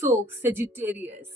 सो Sagittarius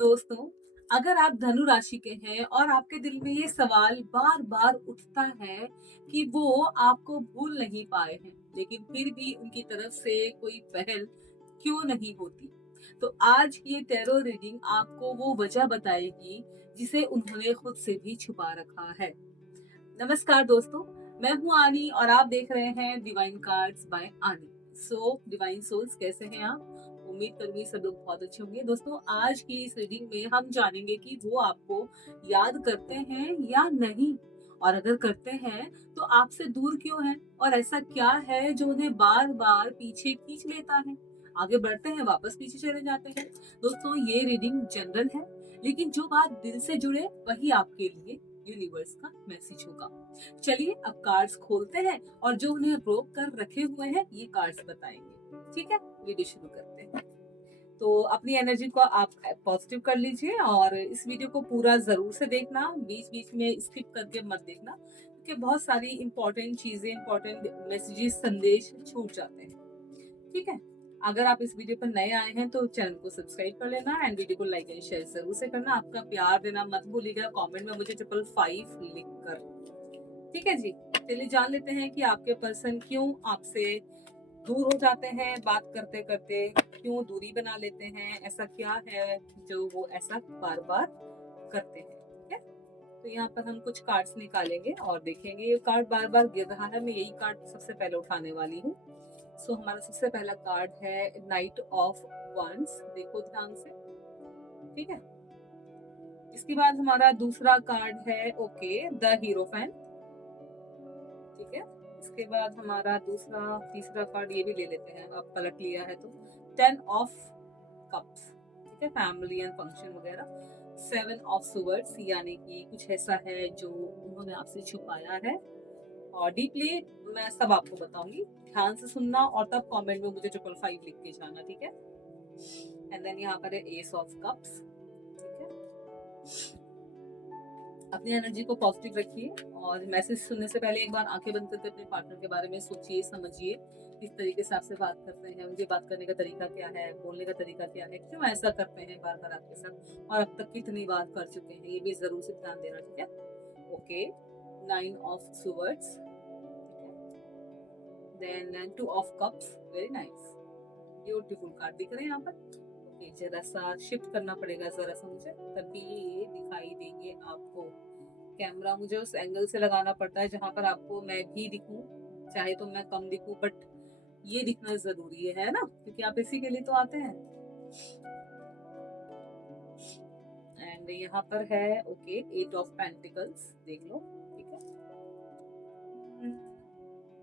दोस्तों, अगर आप धनु राशि के हैं और आपके दिल में ये सवाल बार बार उठता है कि वो आपको भूल नहीं पाए हैं, लेकिन फिर भी उनकी तरफ से कोई पहल क्यों नहीं होती, तो आज की ये टैरो रीडिंग आपको वो वजह बताएगी जिसे उन्होंने खुद से भी छुपा रखा है। नमस्कार दोस्तों, मैं हूँ आनी और आप देख रहे हैं डिवाइन कार्ड्स बाय आनी। सो डिवाइन सोल्स, कैसे हैं आप? उम्मीद करूंगी सब लोग बहुत अच्छे होंगे। दोस्तों, आज की इस रीडिंग में हम जानेंगे कि वो आपको याद करते हैं या नहीं, और अगर करते हैं तो आपसे दूर क्यों हैं, और ऐसा क्या है जो उन्हें बार बार पीछे खींच लेता है। आगे बढ़ते हैं, वापस पीछे चले जाते हैं। दोस्तों, ये रीडिंग जनरल है, लेकिन जो बात दिल से जुड़े वही आपके लिए यूनिवर्स का मैसेज होगा। चलिए अब कार्ड्स खोलते हैं और जो उन्हें रोक कर रखे हुए हैं ये कार्ड्स बताएंगे। ठीक है, वीडियो शुरू करते हैं। तो अपनी एनर्जी को आप पॉजिटिव कर लीजिए और इस वीडियो को पूरा जरूर से देखना, बीच बीच में स्किप करके मत देखना, क्योंकि बहुत सारी इंपॉर्टेंट चीजें, इंपॉर्टेंट मैसेजेस, संदेश छूट जाते हैं। ठीक है, अगर आप इस वीडियो पर नए आए हैं तो चैनल को सब्सक्राइब कर लेना एंड वीडियो को लाइक एंड शेयर जरूर से करना। आपका प्यार देना मत भूलिएगा कमेंट में मुझे 555 लिख कर। ठीक है जी, चलिए जान लेते हैं कि आपके पर्सन क्यों आपसे दूर हो जाते हैं, बात करते करते क्यों दूरी बना लेते हैं, ऐसा क्या है जो वो ऐसा बार बार करते हैं। ठीक है, तो यहाँ पर हम कुछ कार्ड्स निकालेंगे और देखेंगे। ये कार्ड बार बार गिर रहा है, मैं यही कार्ड सबसे पहले उठाने वाली हूँ। सो हमारा सबसे पहला कार्ड है नाइट ऑफ वंस, देखो ध्यान से। ठीक है, इसके बाद हमारा दूसरा कार्ड है ओके द हीरोफेंट। ठीक है, इसके बाद हमारा दूसरा तीसरा कार्ड ये भी ले लेते हैं, अब पलट लिया है तो 10 ऑफ कप्स। ठीक है, फैमिली एंड फंक्शन वगैरह। 7 ऑफ स्वर्ड्स, यानी कि कुछ ऐसा है जो उन्होंने आपसे छुपाया है और डीपली मैं सब आपको बताऊंगी। ध्यान से सुनना और तब कमेंट में मुझे 555 लिख के जाना। ठीक है, एंड देन यहाँ पर है एस ऑफ कप्स। ठीक है, अपनी एनर्जी को पॉजिटिव रखिए और मैसेज सुनने से पहले एक बार आंखें बंद करके अपने पार्टनर के बारे में सोचिए, समझिए किस तरीके से आपसे बात करते हैं, उनके बात करने का तरीका क्या है, बोलने का तरीका क्या है, क्यों ऐसा करते हैं बार बार आपके साथ, और अब तक कितनी बार कर चुके हैं, ये भी जरूर से ध्यान देना। ठीक है, okay 9 of swords, then 2 of cups, very nice, beautiful card दिख रहे हैं यहाँ पर। ओके, जरा सा शिफ्ट करना पड़ेगा जरा सा मुझे, तभी ये दिखाई देंगे आपको। कैमरा मुझे उस एंगल से लगाना पड़ता है जहां पर आपको मैं भी दिखूं, चाहे तो मैं कम दिखूं, बट ये दिखना जरूरी है ना, क्योंकि आप इसी के लिए तो आते हैं। एंड यहाँ पर है ओके 8 ऑफ पेंटिकल्स, देख लो। ठीक है,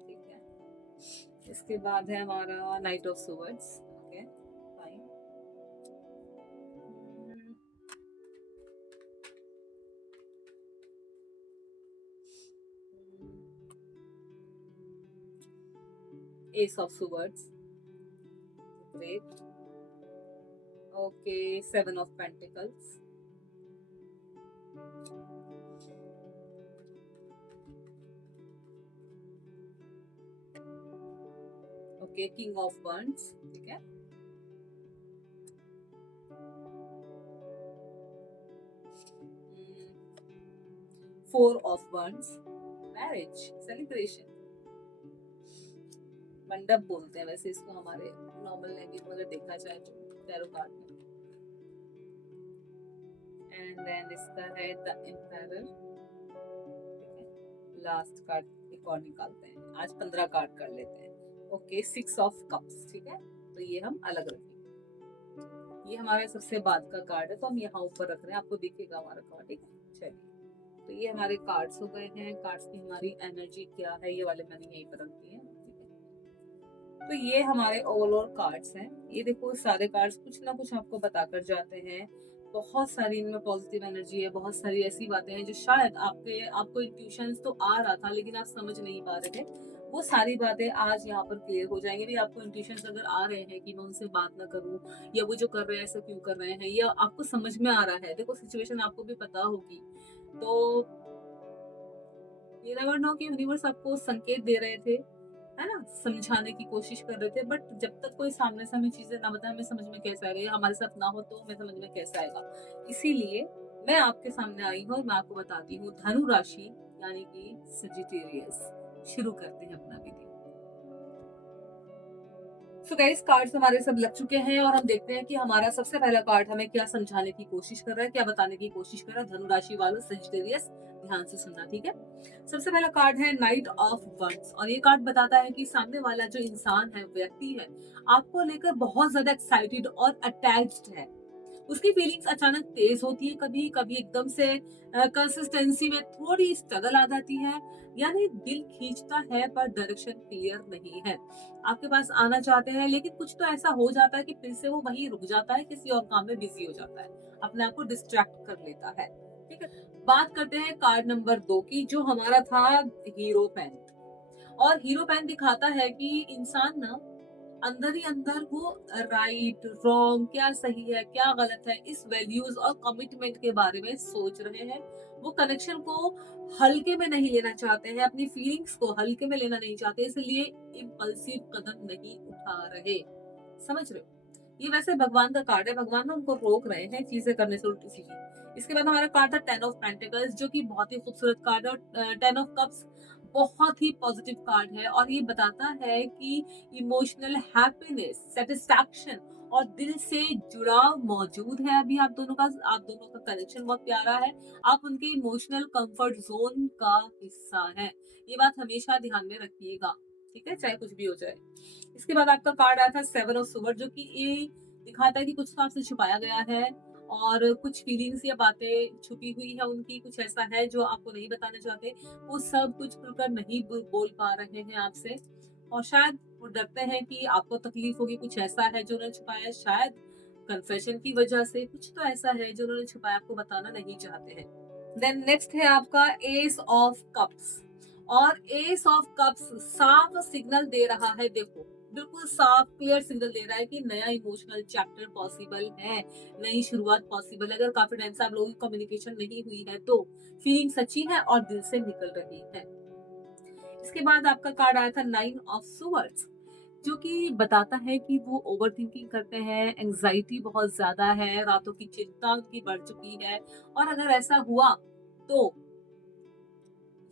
ठीक है, इसके बाद है हमारा night of swords. Okay fine, S of swords, great. Okay 7 of pentacles, okay king of wands। ठीक है, 4 ऑफ wands, मैरिज सेलिब्रेशन, मंडप बोलते हैं वैसे इसको हमारे नॉर्मल लैंग्वेज में अगर देखा जाए तो टैरो कार्ड में। एंड देन इसका है द एम्पायरर। ठीक है, लास्ट कार्ड एक और निकालते हैं, आज 15 कार्ड कर लेते हैं। Okay 6 of cups. ठीक है, तो ये हम अलग रखेंगे, ये हमारे सबसे बाद का कार्ड है तो हम यहाँ ऊपर रख रहे हैं, आपको दिखेगा हमारा कार्ड। ठीक है, चलिए, तो ये हमारे कार्ड्स हो गए हैं। कार्ड्स की हमारी एनर्जी क्या है ये वाले मैंने यहीं पर रख दिए हैं। तो ये हमारे ओवरऑल कार्ड्स हैं। ये देखो, सारे कार्ड्स कुछ ना कुछ आपको बताकर जाते हैं। बहुत सारी इनमें पॉजिटिव एनर्जी है, बहुत सारी ऐसी बातें हैं जो शायद आपको इंट्यूशंस तो आ रहा था लेकिन आप समझ नहीं पा रहे थे, वो सारी बातें आज यहाँ पर क्लियर हो जाएंगी। भी आपको इंट्यूशंस अगर आ रहे हैं कि मैं उनसे बात ना करूं, या वो जो कर रहे हैं ऐसा क्यों कर रहे हैं, या आपको समझ में आ रहा है, देखो सिचुएशन आपको भी पता होगी, तो ये नेवर नो कि यूनिवर्स आपको संकेत दे रहे थे है ना, समझाने की कोशिश कर रहे थे, बट जब तक कोई सामने से हमें चीजें ना बताए, हमें समझ में कैसे आएगा, या हमारे साथ ना हो तो हमें समझ में कैसे आएगा। इसीलिए मैं आपके सामने आई हूँ और मैं आपको बताती हूँ धनु राशि यानी कि सजिटेरियस। शुरू करते हैं अपना विधि। सो गाइस, कार्ड्स हमारे सब लग चुके हैं और हम देखते हैं कि हमारा सबसे पहला कार्ड हमें क्या समझाने की कोशिश कर रहा है, क्या बताने की कोशिश कर रहा है। धनु राशि वालों, सजिटेरियस, ध्यान से सुनना, ठीक है। सबसे पहला कार्ड है नाइट ऑफ वंस, और ये कार्ड बताता है कि सामने वाला जो इंसान है, व्यक्ति है, आपको लेकर बहुत ज्यादा एक्साइटेड और अटैच्ड है। उसकी फीलिंग्स अचानक तेज होती है, कभी कभी एकदम से कंसिस्टेंसी में थोड़ी स्ट्रगल आ जाती है, यानी दिल खींचता है पर डायरेक्शन क्लियर नहीं है। आपके पास आना चाहते हैं लेकिन कुछ तो ऐसा हो जाता है कि फिर से वो वहीं रुक जाता है, किसी और काम में बिजी हो जाता है, अपने आप को डिस्ट्रैक्ट कर लेता है। ठीक है, बात करते हैं कार्ड नंबर 2 की, जो हमारा था हीरो पेन। और हीरो पेन दिखाता है कि इंसान ना अंदर ही अंदर वो राइट रॉन्ग, क्या सही है क्या गलत है, इस वैल्यूज और कमिटमेंट के बारे में सोच रहे हैं। वो कनेक्शन को हल्के में नहीं लेना चाहते हैं, अपनी फीलिंग्स को हल्के में लेना नहीं चाहते, इसलिए इम्पल्सिव कदम नहीं उठा रहे। समझ रहे हो? ये वैसे भगवान का कार्ड है, भगवान ना उनको रोक रहे हैं चीजें करने से उल्टी सीधी। इसके बाद हमारा कार्ड था 10 ऑफ पेंटिकल्स, जो कि बहुत ही खूबसूरत कार्ड है, और 10 ऑफ कप्स बहुत ही पॉजिटिव कार्ड है, और ये बताता है कि इमोशनल हैप्पीनेस, सेटिस्फैक्शन और दिल से जुड़ाव मौजूद है। अभी आप दोनों का कनेक्शन बहुत प्यारा है, आप उनके इमोशनल कंफर्ट जोन का हिस्सा है। ये बात हमेशा ध्यान में रखिएगा, ठीक है, चाहे कुछ भी हो जाए। इसके बाद आपका कार्ड आया था 7 ऑफ सोवर्ड, जो कि ये दिखाता है कि कुछ तो आपसे छुपाया गया है, और कुछ फीलिंग्स या बातें छुपी हुई है उनकी, कुछ ऐसा है जो आपको नहीं बताना चाहते, वो सब कुछ खुलकर नहीं बोल पा रहे हैं आपसे, और शायद वो डरते हैं कि आपको तकलीफ होगी, कुछ ऐसा है जो उन्होंने छुपाया है, शायद कन्फेशन की वजह से कुछ तो ऐसा है जो उन्होंने छुपाया, आपको बताना नहीं चाहते हैं। देन नेक्स्ट है आपका एस ऑफ कप्स, और एस ऑफ कप्स साफ सिग्नल दे रहा है, देखो बिल्कुल साफ क्लियर सिग्नल दे रहा है कि नया इमोशनल चैप्टर पॉसिबल है, नई शुरुआत पॉसिबल है। अगर काफी टाइम से आप लोगों की कम्युनिकेशन नहीं हुई है तो फीलिंग सच्ची है और दिल से निकल रही है। इसके बाद आपका कार्ड आया था 9 ऑफ सवर्ड्स, जो कि बताता है कि वो ओवर थिंकिंग करते हैं, एंजाइटी बहुत ज्यादा है, रातों की चिंता उनकी बढ़ चुकी है, और अगर ऐसा हुआ तो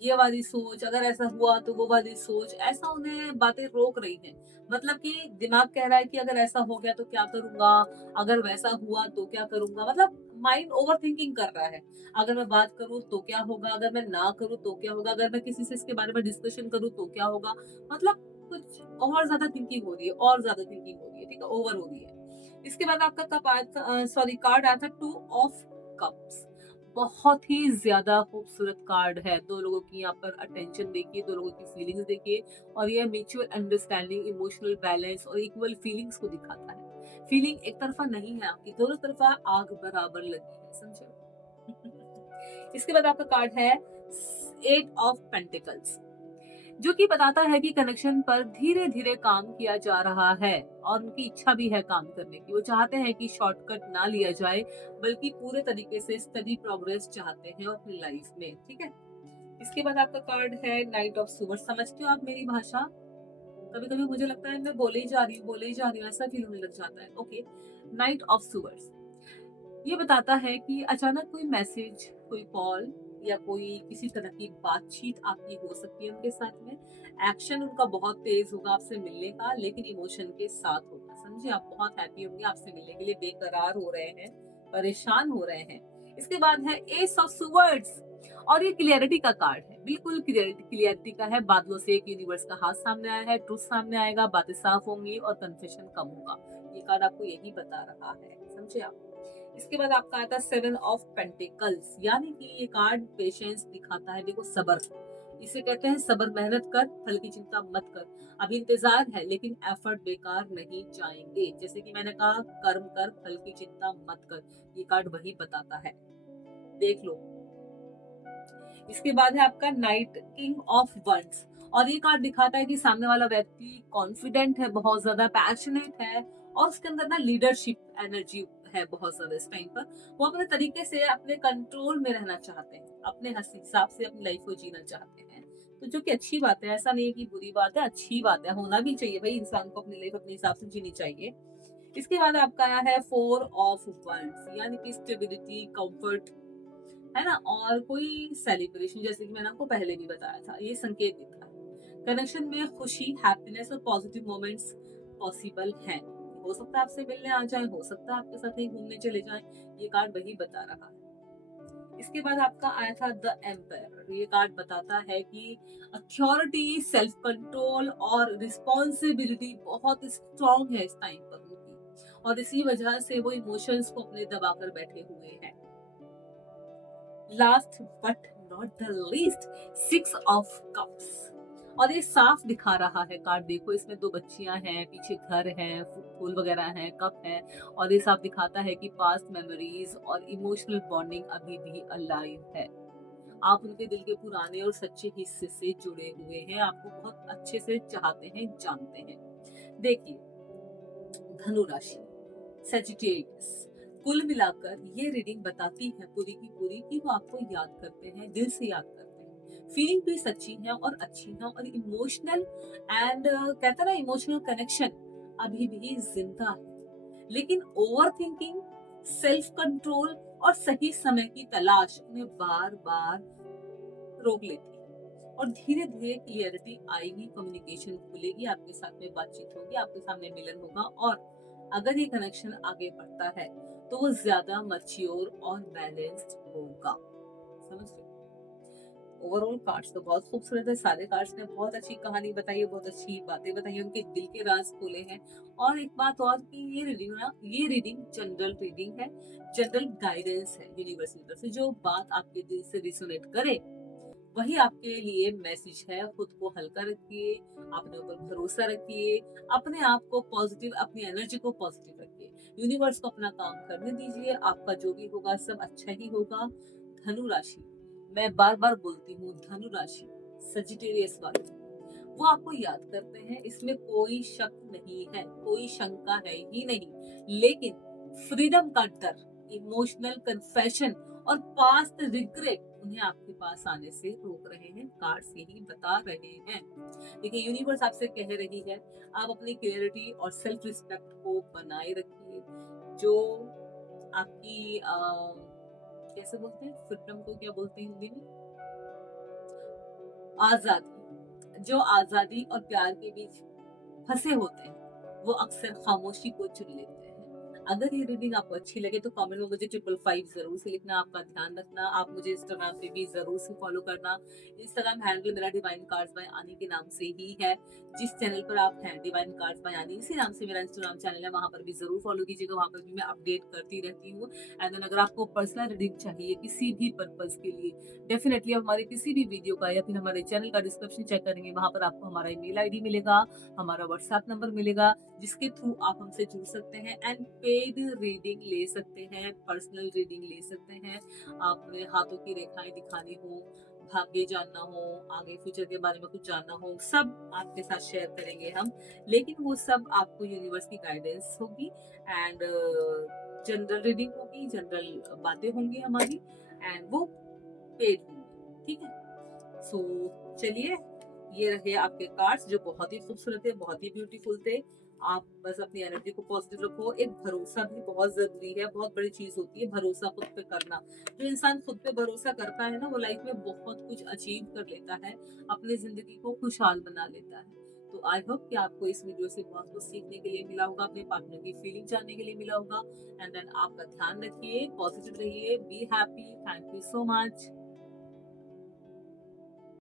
ये वाली सोच, अगर ऐसा हुआ तो वो वाली सोच, ऐसा उन्हें बातें रोक रही हैं। मतलब कि दिमाग कह रहा है कि अगर ऐसा हो गया तो क्या करूंगा, अगर वैसा हुआ तो क्या करूंगा, मतलब माइंड ओवर थिंकिंग कर रहा है। अगर मैं बात करूं तो क्या होगा, अगर मैं ना करूं तो क्या होगा, अगर मैं किसी से इसके बारे में डिस्कशन करूं तो क्या होगा, मतलब कुछ और ज्यादा थिंकिंग हो रही है, और ज्यादा थिंकिंग हो रही है, ठीक है, ओवर हो रही है। इसके बाद आपका कप आया था, सॉरी, कार्ड आया था 2 ऑफ कप्स। बहुत ही ज्यादा खूबसूरत कार्ड है, दो लोगों की यहाँ पर अटेंशन देखिए, दो लोगों की फीलिंग्स देखिए, और ये म्यूचुअल अंडरस्टैंडिंग, इमोशनल बैलेंस और इक्वल फीलिंग्स को दिखाता है। फीलिंग एक तरफा नहीं है, आपकी दोनों तरफा आग बराबर लगी है, समझे? इसके बाद आपका कार्ड है 8 ऑफ पेंटिकल्स, जो कि बताता है कि कनेक्शन पर धीरे धीरे काम किया जा रहा है, और उनकी इच्छा भी है काम करने की। वो चाहते हैं कि शॉर्टकट ना लिया जाए, बल्कि पूरे तरीके से स्टडी प्रोग्रेस चाहते हैं अपनी लाइफ में, ठीक है। इसके बाद आपका कार्ड है नाइट ऑफ सुवर। समझते हो आप मेरी भाषा? कभी कभी मुझे लगता है मैं बोले ही जा रही हूँ, बोले ही जा रही हूँ, ऐसा फील होने लग जाता है। ओके, नाइट ऑफ सुवर्स ये बताता है कि अचानक कोई मैसेज, कोई कॉल या कोई किसी तरह की बातचीत आपकी हो सकती है उनके साथ में। एक्शन उनका बहुत तेज होगा आपसे मिलने का, लेकिन इमोशन के साथ होगा, समझे? आप बहुत हैप्पी होंगे आपसे मिलने के लिए, बेकरार हो रहे हैं, परेशान हो रहे हैं। इसके बाद है एस ऑफ स्वर्ड्स, और ये क्लियरिटी का कार्ड है, बिल्कुल क्लियरिटी का है। बादलों से एक यूनिवर्स का हाथ सामने आया है, ट्रुथ सामने आएगा, बातें साफ होंगी और कन्फेशन कम होगा। ये कार्ड आपको यही बता रहा है, समझे आप? इसके बाद आपका आता है 7 ऑफ पेंटिकल्स, यानी कि ये कार्ड पेशेंस दिखाता है, देखो सबर, इसे कहते हैं सबर। मेहनत कर, फल की चिंता मत कर, अभी इंतजार है लेकिन एफर्ट बेकार नहीं जाएंगे। जैसे कि मैंने कहा, कर्म कर, फल की चिंता मत कर, ये कार्ड वही बताता है, देख लो। इसके बाद है आपका नाइट किंग ऑफ वंड्स, और ये कार्ड दिखाता है कि सामने वाला व्यक्ति कॉन्फिडेंट है, बहुत ज्यादा पैशनेट है, और उसके अंदर ना लीडरशिप एनर्जी है बहुत ज्यादा इस टाइम पर। वो अपने तरीके से अपने कंट्रोल में रहना चाहते हैं, अपने हिसाब से अपनी लाइफ को जीना चाहते हैं, तो जो कि अच्छी बात है, ऐसा नहीं है कि बुरी बात है, अच्छी बात है, होना भी चाहिए भाई, इंसान को अपनी लाइफ अपने हिसाब से जीनी चाहिए। इसके बाद आपका आया है 4 ऑफ वंड्स, यानी कि स्टेबिलिटी, कंफर्ट, है ना? और कोई सेलिब्रेशन, जैसे कि मैंने आपको पहले भी बताया था, ये संकेत देता है। कनेक्शन में खुशी, हैप्पीनेस और पॉजिटिव मोमेंट्स पॉसिबल हैं। हो सकता है आपसे मिलने आ जाए, हो सकता है आपके साथ कहीं घूमने चले जाएं, ये कार्ड वही बता रहा है। इसके बाद आपका आया था द एम्पायर। ये कार्ड बताता है कि अथॉरिटी, सेल्फ कंट्रोल और रिस्पॉन्सिबिलिटी बहुत स्ट्रांग है इस टाइम पर उनकी, और इसी वजह से वो इमोशंस को अपने दबा कर बैठे हुए हैं। Last but not the least, 6 of cups. और ये साफ दिखा रहा है कार्ड, देखो इसमें 2 बच्चियां हैं, पीछे घर है, फूल वगैरह हैं, कप है, और ये साफ दिखाता है कि पास्ट मेमोरीज और इमोशनल बॉन्डिंग अभी भी अलाइव है। आप उनके दिल के पुराने और सच्चे हिस्से से जुड़े हुए हैं, आपको बहुत अच्छे से चाहते हैं, जानते हैं। देखिए, धनु राशि, सेजिटेरियस, कुल मिलाकर ये रीडिंग बताती है पूरी की पूरी कि वो आपको याद करते हैं, दिल से याद करते हैं, फीलिंग भी सच्ची है और अच्छी है, और इमोशनल एंड कहता ना इमोशनल कनेक्शन अभी भी जिंदा है। लेकिन ओवर थिंकिंग, सेल्फ कंट्रोल और सही समय की तलाश उन्हें बार बार रोक लेती है, और धीरे धीरे क्लियरिटी आएगी, कम्युनिकेशन खुलेगी, आपके साथ में बातचीत होगी, आपके सामने मिलन होगा, और अगर ये कनेक्शन आगे बढ़ता है तो वो ज्यादा मैच्योर और बैलेंस्ड होगा। समझ रहे? ओवरऑल कार्ड्स तो बहुत खूबसूरत है, सारे कार्ड्स ने बहुत अच्छी कहानी बताई है, बहुत अच्छी बातें बताई है, उनके दिल के राज खोले हैं। और एक बात और कि ये रीडिंग जनरल रीडिंग है, जनरल गाइडेंस है यूनिवर्स की तरफ से। जो बात आपके दिल से रिसोनेट करे वही आपके लिए मैसेज है। खुद को हल्का रखिए, अपने ऊपर भरोसा रखिए, अपने आप को पॉजिटिव, अपनी एनर्जी को पॉजिटिव रखिए, यूनिवर्स को अपना काम करने दीजिए, आपका जो भी होगा सब अच्छा ही होगा। धनु राशि, मैं बार बार बोलती हूँ, धनु राशि सजिटेरियस वाले वो आपको याद करते हैं, इसमें कोई शक नहीं है, कोई शंका है ही नहीं। लेकिन फ्रीडम का डर, इमोशनल कन्फेशन और पास्ट रिग्रेट उन्हें आपके पास आने से रोक रहे हैं, कार्ड्स यही बता रहे हैं। देखिए, यूनिवर्स आपसे कह रही है, आप अपनी क्लियरिटी और सेल्फ रिस्पेक्ट को बनाए रखिए। जो आपकी कैसे बोलते हैं, फ्रीडम को क्या बोलते हैं हिंदी में, आजादी, जो आजादी और प्यार के बीच फंसे होते हैं वो अक्सर खामोशी को चुन लेते हैं। अगर ये रीडिंग आपको अच्छी लगे तो कमेंट में मुझे 555 जरूर से लिखना, आपका ध्यान रखना। आप मुझे इंस्टाग्राम पे भी जरूर से फॉलो करना। इंस्टाग्राम हैंडल मेरा डिवाइन कार्ड्स बाय आनी के नाम से ही है। जिस चैनल पर आप हैं डिवाइन कार्ड्स बाय आनी, इसी नाम से मेरा इंस्टाग्राम चैनल है, वहां पर भी जरूर फॉलो कीजिएगा, वहां पर भी मैं अपडेट करती रहती हूँ। एंड देन अगर आपको पर्सनल रीडिंग चाहिए किसी भी पर्पज के लिए, डेफिनेटली आप हमारे किसी भी वीडियो का या फिर हमारे चैनल का डिस्क्रिप्शन चेक करेंगे, वहां पर आपको हमारा ईमेल आईडी मिलेगा, हमारा व्हाट्सएप नंबर मिलेगा, जिसके थ्रू आप हमसे जुड़ सकते हैं एंड पेड रीडिंग ले सकते हैं, पर्सनल रीडिंग ले सकते हैं। आपने हाथों की रेखाएं दिखानी हो, भाग्य जानना हो, आगे फ्यूचर के बारे में कुछ जानना हो, सब आपके साथ शेयर करेंगे हम। लेकिन वो सब आपको यूनिवर्स की गाइडेंस होगी, एंड जनरल रीडिंग होगी, जनरल बातें होंगी हमारी, एंड वो पेड होंगी। ठीक है, सो चलिए, ये रहे आपके कार्ड्स जो बहुत ही खूबसूरत थे, बहुत ही ब्यूटीफुल थे। आप बस अपनी एनर्जी को पॉजिटिव रखो। एक भरोसा भी बहुत जरूरी है, बहुत बड़ी चीज होती है भरोसा खुद पे करना। जो इंसान खुद पे भरोसा करता है ना, वो लाइफ में बहुत कुछ अचीव कर लेता है, अपनी जिंदगी को खुशहाल बना लेता है। तो आई होप कि आपको इस वीडियो से बहुत कुछ सीखने के लिए मिला होगा, अपने पार्टनर की फीलिंग जानने के लिए मिला होगा। एंड देन आपका ध्यान रखिए, पॉजिटिव रहिए, be happy. Thank you so much.